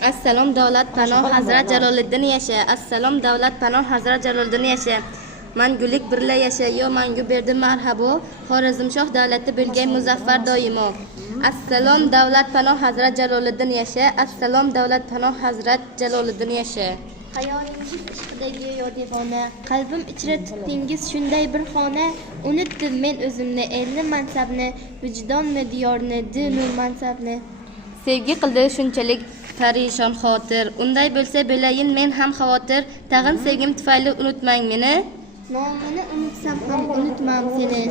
Assalom davlat panoh Hazrat Jaloliddin yasha. Assalom davlat panoh Hazrat Jaloliddin yasha. Mangulik birla yasha, yo mangu berdi marhabo. Xorazmshoh davlati bilgay muzaffar doimo. Assalom davlat panoh Hazrat Jaloliddin yasha. Assalom davlat panoh Hazrat Jaloliddin yasha. Hayolingiz ishqidagi yo devona, qalbim ichra tutdingiz shunday bir xona. Unutdim men o'zimni, elni mansabni, vijdonni diyorni, dinu mansabni. Sevgi qildi shunchalik parishon xotir. Unday bo'lsa bo'layin men ham xavotir. Tag'in sevgim tufayli unutmang meni. Nomini unutsam ham unutmam seni.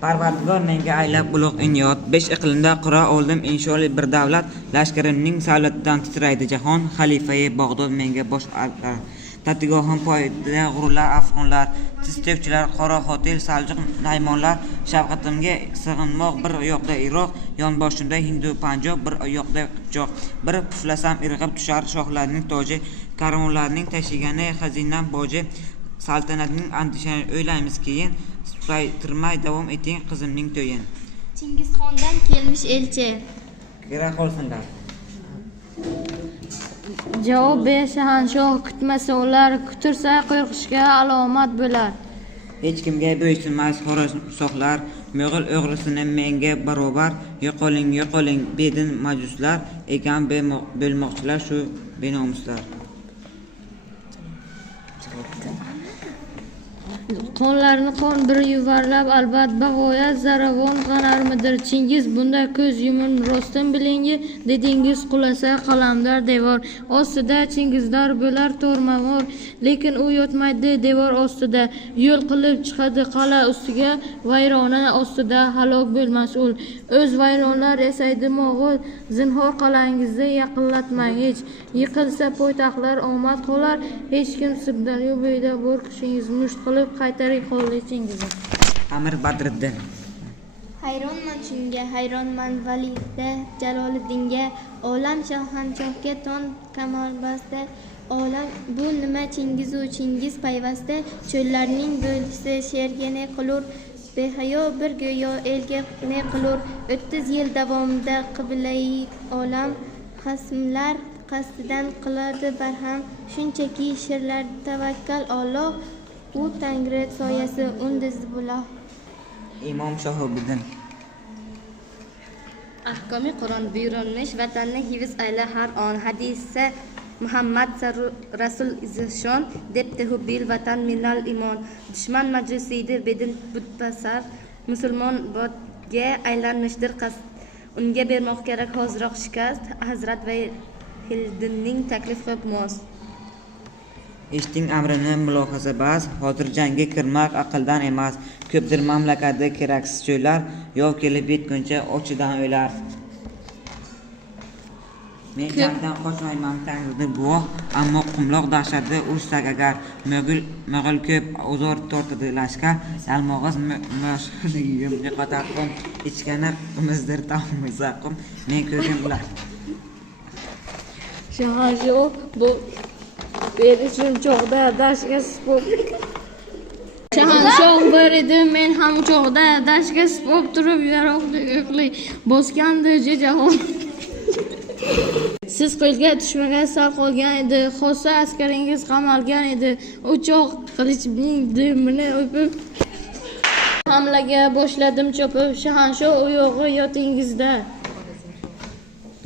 Parvardigor menga aylab ulug' inyot, 5 iqlimda qura oldim inshaalloh bir davlat, lashkarimning savlatidan titraydi jahon, xalifai Bag'dod menga bosh arqar. Tatigohim poyida g'urlar afg'onlar, tistevchilar, qora xotel, saljuq naymonlar, shafqatimga sig'inmoq bir yoqda Iroq, yonboshimda Hindu Panjob, bir yoqda Qipchoq. Bir puflasam irg'ib tushar shohlarning toji, karvonlarning tashigani xazinam boji, saltanatning andishani o'ylaymiz keyin. Tirmay davom eting qizimning to'yin. Chingizxondan kelmish elchi. Kira qolsinlar. Javob ber shahanshoh, kutmasa ular, kutursa qo'rqishga alomat bo'lar. Hech kimga bo'ysunmas xorazmshohlar, mo'g'ul o'g'risini menga barobar. Yo'qoling bedin majuslar, ekan bo'lmoqchilar shu benomuslar. Qonlarni qon bir yuvarlab albat bag'oyat zaravon g'anarmidir. Chingiz bunda ko'z yumin rostdan bilingi dedingiz qulasa qalamdar devor ostida Chingizdor bo'lar to'rmavor, lekin u yotmaydi devor ostida. Yo'l qilib chiqadi qala ustiga, vayrona ostida halok bo'lmas ul. O'z vayronlar yasaydi mo'g'ul, zinhor qalangizni yaqinlatmang hech. Yiqilsa poytaxtlar omad qolar, hech kim Sirdaryo bo'yida bor kishingiz musht qilib qaytaring qo'lichingizni. Amir Badriddin. Hayronman shunga, hayronman valida Jaloliddinga, olam shahanchohga ton kamorbasta, olam bu nima Chingiz payvasta, cho'llarning bo'lsa sherga ne qilur, behayo bir go'yo elga ne qilur. 30 yil davomida qiblai olam qasmlar qasdidan qiladi barham, shunchaki shirlar tavakkal Alloh, u Tangri soyasi undiz buloq. Imom Shahobiddin. Ahkomi Qur'on buyurilmish vatanni hiviz ayla har on. Hadisa Muhammad Rasul izshon debdi hubbil vatan minal imon. Dushman majusiydir bedin butpasar, musulmon bodga aylanmishdir qasd. Unga bermoq kerak hoziroq shikast. Hazrat va Hildinning taklif qilmoz. Eshitding amrini mulohaza bas, hozir jangga kirmak aqldan emas. Ko'pdir mamlakatda keraksiz joylar, yov kelib yetguncha ochidan o'lar. Men jangdan qochmayman Tangridir guvoh, ammo qumloq dahshatda ursak agar mo'g'ul ko'p ozor tortadi lashkar, yalmog'iz moshligim yo'qotaqim, ichgani qimizdir tamizaqim, men ko'rgan ular. Shahanshoh bu berishim cho'g'da dashga spop. Shahanshoh bir edi, men ham cho'g'da dashga spop turib yaroqli o'qli bosgandi jahon. Siz qo'lga tushmagan sal qolgan edi, xossa askaringiz qamalgan edi. U cho'g' qilichning dumini o'pib hamlaga boshladim chopib. Shahanshoh u yo'g'i yotingizda.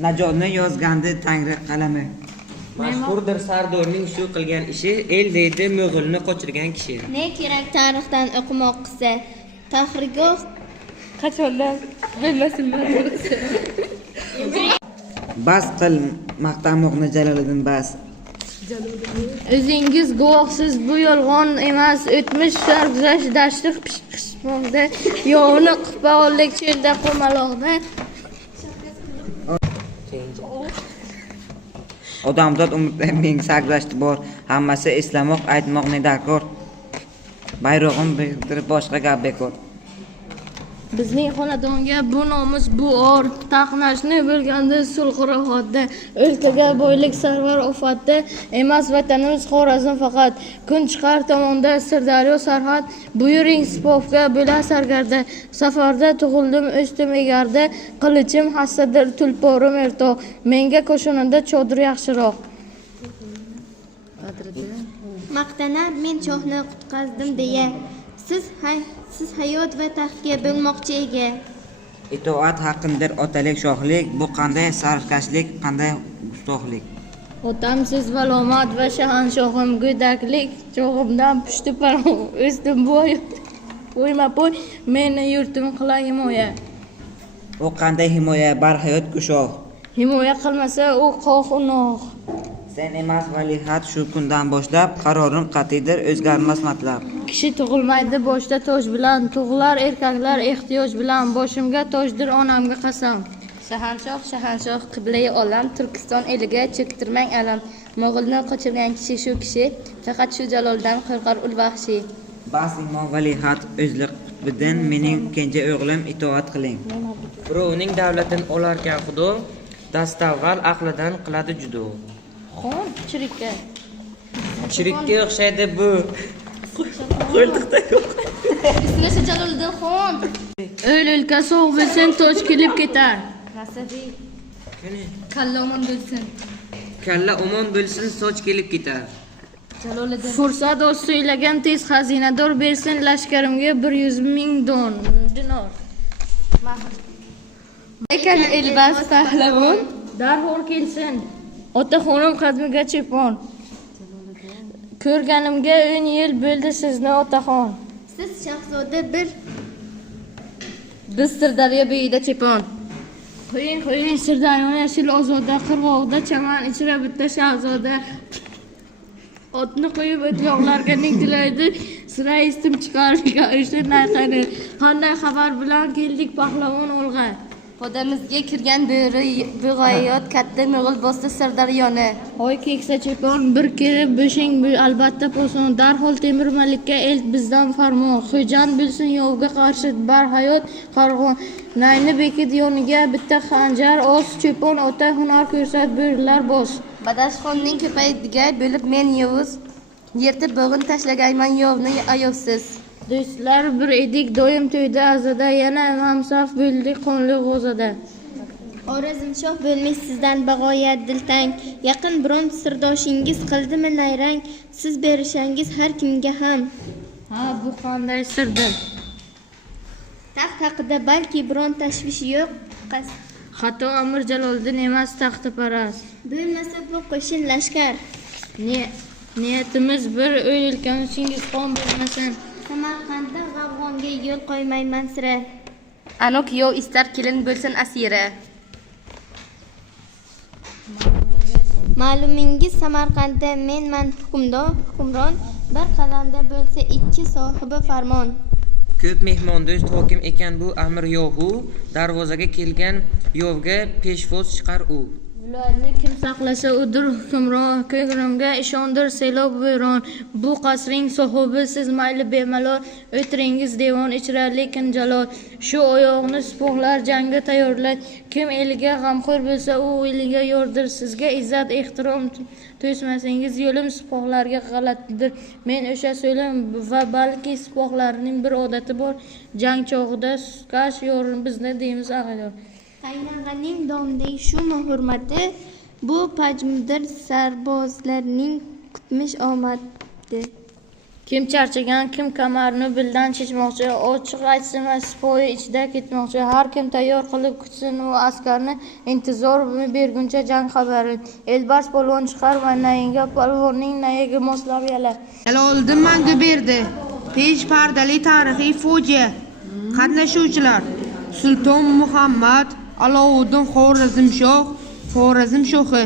Najotni yozgandi Tangri qalami. Mashhurdir Sardorning shu qilgan ishi, el deydi mo'g'ulni qochirgan kishi. Ne kerak tarixdan o'qimoq qilsa, tahriggoh Qachondan bilmasinlar bo'lsa. Bas qil maqtamoqni Jaloliddin bas. O'zingiz guvohsiz bu yolg'on emas, o'tmish sarguzasht dashti qishmoqda, yovni qipaloq cho'lda qo'maloqda. Odamzod umrida ming sarguzashti bor, hammasi eslamoq, aytmoq ne darkor. Bayrog'im biqtirib boshqa gap bekor. Bizning xonadonga bu nomus, bu or taqnashni bilganda sulqirahatda, o'lkaga boylik sarvar ofatda emas vatanimiz Xorazm faqat. Kun chiqar tomonda Sirdaryo sarhad, buyuring sipovga bo'la sargarda. Safarda tug'ildim, o'sdim egarda, qilichim hassadir, tulporim ertoq. Menga qo'shinida chodir yaxshiroq. Maqtanar men chohni qutqazdim deya. Siz hayot va taxtga bo'lmoqchi ega. Itoat haqqindir otalik shohlik, bu qanday sarkashlik, qanday ustoqlik. Otam siz valomat va shahanshohim go'daklik, cho'g'imdan pushti parvoz, o'sdim bu hayot. Qo'yma-qo'y, meni yurtim qila himoya. U qanday himoya, barhayot kushog'. Himoya qilmasa u qo'x unoq. Sen emas valihat shu kundan boshlab qarorim qat'iydir, o'zgarmas matlab. Kishi tug'ilmaydi boshda toj bilan, tug'ilar erkaklar ehtiyoj bilan, boshimga tojdir onamga qasam. Shahanshoh qiblai olam, Turkiston eliga chektirmang alam. Mo'g'ulni qochirgan kishi shu kishi, faqat shu jaloldan qo'rqar ul vahshiy. Bas imom valihat o'zlik qutbiddin, mening kenja o'g'lim itoat qiling. Birovning davlatini olarkan xudo, dastavval aqlidan qiladi judo. Xon chirikka. Chirikka o'xshaydi bu. Qo'ltiqda yo'q. Ismi Jaloliddin Xon. O'lka so'g' bo'lsin, toj kelib ketar. Nasabiy. Qani? Kalla omon bo'lsin. Kalla omon bo'lsin, soch kelib ketar. Jaloliddin. Fursat o'z so'ylagan tez xazinador bersin lashkarimga 100,000 dinor. Ekan elbas pahlavon. Darhol kelsin. Otaxonim qadmiga chepon. Ko'rganimga 10 yil bo'ldi sizni otaxon. Siz shahzoda Biz Sirdaryo bo'yida chepon. Qo'ying Sirdaryo yashil ozoda, qirg'oqda chaman ichra bitta shahzoda. Otni qo'yib o'tloqlarga ningtilaydi, sira istim chiqarishga o'sha narxani. Qanday xabar bilan keldik pahlavon o'lg'a. Podamizga kirgan bo'g'ayot katta mo'g'ul bosdi Sirdaryoni. Hoy keksa chepon bir kelib bo'shing albatta po'son. Darhol Temur Malikka elt bizdan farmon. Xo'jan bilsin yovga qarshi barhayot farg'on. Nayni bekit yoniga bitta xanjar os, chepon ota hunar ko'rsat bo'rilar bos. Badashxonning ko'paydiga bo'lib men yovuz, yertib bo'g'in tashlagayman yovni ayovsiz. Do'stlar bir edik doim to'yda azada, yana mamsaf bo'ldik qonli g'o'zada. Xorazmshoh bo'lmish sizdan bag'oyat diltang. Yaqin biron sirdoshingiz qildimi nayrang, siz berishangiz har kimga ham. Ha, bu qanday sirdir? Taxt haqida balki biron tashvish yo'q. Xato Amir Jaloliddin emas taxti parast. Bo'lmasa bu qo'shin lashkar. Niyatimiz bir o'yilgan Chingizxon bo'lmasin. Samarqandda g'avg'onga yo'l qo'ymayman sira. Anok yov istar kelin bo'lsin asira. Ma'lumingiz Samarqandda menman hukmron, bir qadamda bo'lsa ikki sohibi farmon. Ko'p mehmondo'st hokim ekan bu Amir Yohu, darvozaga kelgan yovga peshvoz chiqar u. Viloyatni kim saqlasa udir hukmron, ko'nglimga ishondir selob bo'ron. Bu qasring sohibi siz mayli bemalol, o'tiringiz devon ichra lekin jalol. Shu oyoqni sipohlar jangga tayyorlar. Kim eliga g'amxo'r bo'lsa u eliga yordir. Sizga izzat ehtirom to'smasangiz yo'lim sipohlarga g'alatidir. Men o'sha so'lim va balki sipohlarning bir odati bor. Jang chog'ida kash yorin bizni deymiz ag'aylar. Qaynag'aning domdek shumi hurmati, bu pajmdir sarbozlarning kutmish omadi. Kim charchagan, kim kamarni bildan chechmoqchi, ochiq aytsin sipoyi ichida ketmoqchi. Har kim tayyor qilib kutsin u askarni, intizor berguncha jang xabari. Elbars polvon chiqar va nayinga polvonning nayiga moslab yalar. Jaloliddin manga berdi. Pesh pardali tarixiy fojia. Qatnashuvchilar: Sulton Muhammad Alovuddin Xorazm shohi.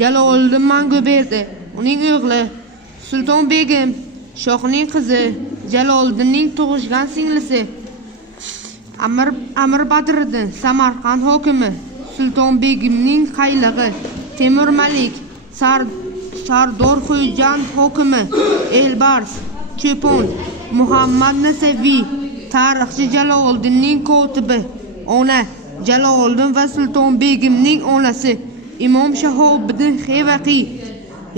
Jaloliddin manga berdi. Uning o'g'li Sulton Begim, shohning qizi, Jaloliddinning tug'ishgan singlisi. Amir Badriddin, Samarqand hokimi, Sulton Begimning qaylig'i, Temur Malik, Sardor Xo'jan hokimi, Elbars, Chepon, Muhammad Nasaviy, tarixchi Jaloliddinning kotibi, ona Jaloliddin va Sultonbegimning onasi Imom Shahobiddin Xevaqiy,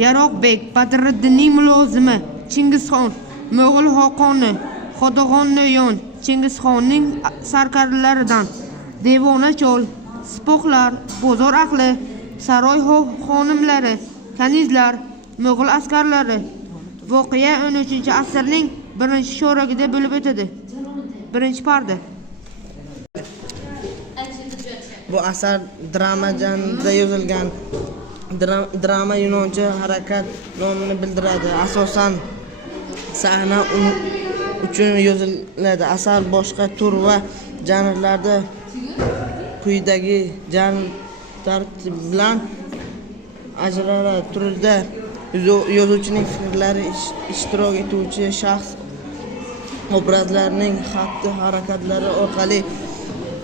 Yaroqbek Badriddinning mulozimi Chingizxon, Mo'g'ul xaqoni Qodog'on No'yon Chingizxonning sarkarlaridan, devona chol, sipohlar, bozor ahli, saroy xonimlari, kanizlar, Mo'g'ul askarlari. Voqea 13-asrning 1-sho'ragida bo'lib o'tadi. 1-parda. Bu asar drama janrida yozilgan. Drama yunoncha harakat nomini bildiradi. Asosan sahna uchun yoziladi. Asar boshqa tur va janrlarda quyidagi janr tartib bilan ajraladi. Turida yozuvchining fikrlari, ishtirok etuvchi shaxs obrazlarning xatti harakatlari orqali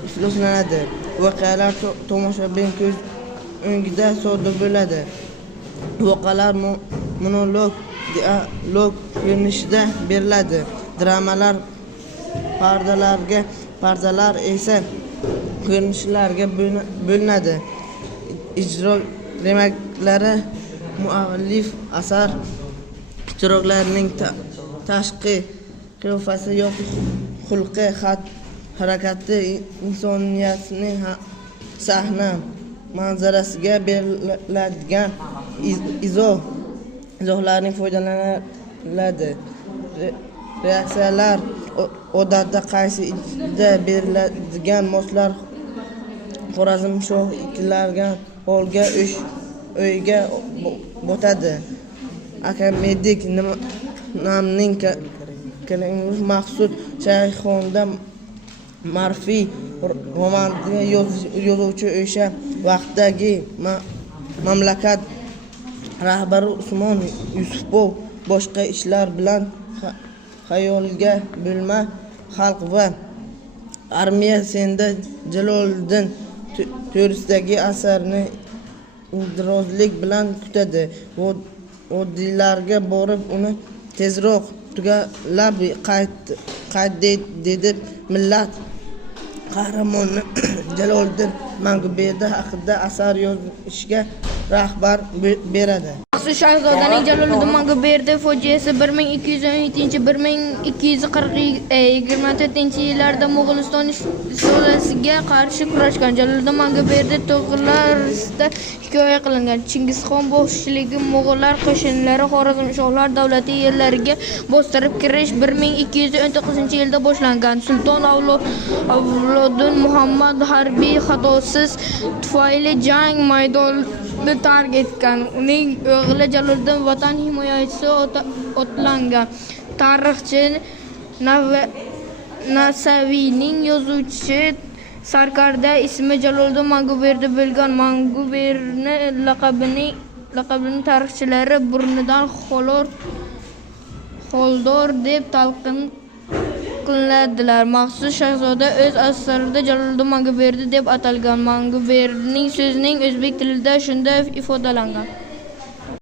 ifloslanadi. Voqealar tomoshabin ko'z o'ngida sodir bo'ladi. Voqealar monolog, dialog ko'rinishida beriladi. Dramalar pardalar esa ko'rinishlarga bo'linadi. Ijro remaklari muallif asar ishtirokchilarining tashqi qiyofasi yoki xulqi, harakati insoniyatning sahna manzarasiga beriladigan izohlarning foydalaniladi. Reaksiyalar odatda qaysida beriladigan moslar Xorazm shoh ikkilangan holga o'yga botadi. Akamedik namning Maqsud Shayxonda Marfiy romanida yozuvchi o'sha vaqtdagi mamlakat rahbari Usmon Yusupov boshqa ishlar bilan xayolga bo'lma xalq va armiya senda Jaloliddin to'g'risidagi asarni indirozlik bilan kutadi. Vodiylarga borib uni tezroq tugalab qayt dedi. Millat qahramoni Jaloliddin Manguberdi haqida asar yozishga rahbar beradi. Shahzodaning Jaloliddin Manguberdi fojiasi 1217-1224-yillarda Mo'g'uliston sulolasiga qarshi kurashgan. Jaloliddin Manguberdi to'g'risida hikoya qilingan. Chingizxon boshchiligi Mo'g'ullar qo'shinlari Xorazmshohlar davlati yerlariga bostirib kirish 1219-yilda boshlangan. Sulton avlodin Muhammad harbiy xatosiz tufayli jang maydonini tark etgan. Uning o'g'li Jaloliddin vatan himoyachisi otlangan. Tarixchi Nasaviyning yozuvchi sarkarda ismi Jaloliddin Manguberdi bo'lgan. Manguberdi laqabini tarixchilar burnidan xoldor deb talqin qiladilar. Maxsus Shahzoda o'z asarida Jaloliddin Manguberdi deb atalgan. Manguberdining so'zining o'zbek tilida shunday ifodalangan.